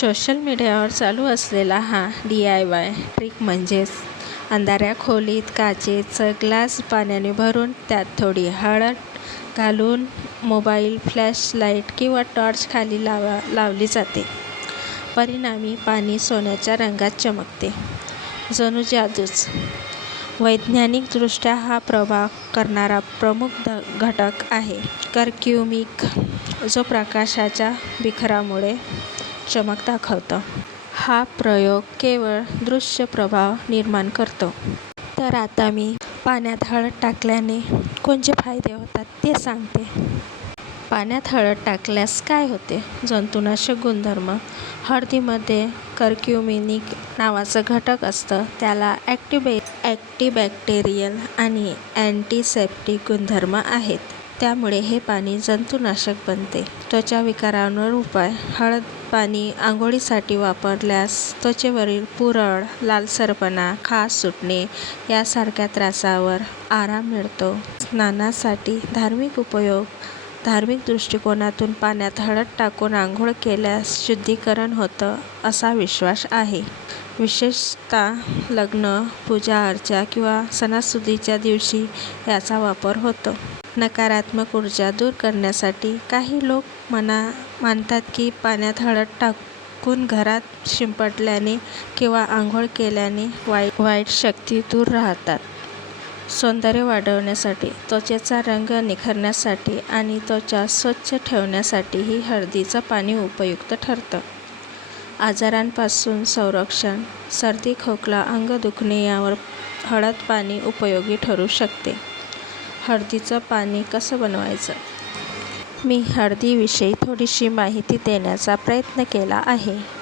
Social मीडियावर चालू असलेला हा DIY ट्रिक म्हणजेच अंधाऱ्या खोलीत काचेचं ग्लास पाण्याने भरून त्यात थोडी हळद घालून मोबाईल फ्लॅशलाईट किंवा टॉर्च खाली लावली जाते. परिणामी पाणी सोन्याच्या रंगात चमकते, जणू जादूच. वैज्ञानिकदृष्ट्या हा प्रभाव करणारा प्रमुख घटक आहे कर्क्युमिन, जो प्रकाशाच्या विखरामुळे चमक दाखवतो. हा प्रयोग केवळ दृश्य प्रभाव निर्माण करतो. तर आता मी पाण्यात हळद टाकल्याने कोणते फायदे होतात ते सांगते. पाण्यात हळद टाकल्यास काय होते? जंतुनाशक गुणधर्म. हळदीमध्ये कर्क्युमिन नावाचं घटक असतं. त्याला अँटीबॅक्टेरियल आणि अँटिसेप्टिक गुणधर्म आहेत. त्यामुळे हे पाणी जंतुनाशक बनते. त्वचा विकारांवर उपाय. हळद पाणी आंघोळीसाठी वापरल्यास त्वचेवरील पुरळ, लालसरपणा, खाज सुटणे यासारख्या त्रासावर आराम मिळतो. स्नानासाठी धार्मिक उपयोग. धार्मिक दृष्टिकोनातून पाण्यात हळद टाकून आंघोळ केल्यास शुद्धीकरण होतं असा विश्वास आहे. विशेषतः लग्न, पूजा-अर्चा किंवा सणासुदीच्या दिवशी याचा वापर होतो. नकारात्मक ऊर्जा दूर करण्यासाठी. काही लोक मानतात की पाण्यात हळद टाकून घरात शिंपडल्याने किंवा आंघोळ केल्याने वाईट शक्ती दूर राहतात. सौंदर्य वाढवण्यासाठी. त्वचेचा रंग निखरण्यासाठी आणि त्वचा स्वच्छ ठेवण्यासाठीही हळदीचं पाणी उपयुक्त ठरतं. आजारांपासून संरक्षण. सर्दी, खोकला, अंग दुखणे यावर हळद पाणी उपयोगी ठरू शकते. हळदीचं पाणी कसं बनवायचं? मी हळदीविषयी थोडीशी माहिती देण्याचा प्रयत्न केला आहे.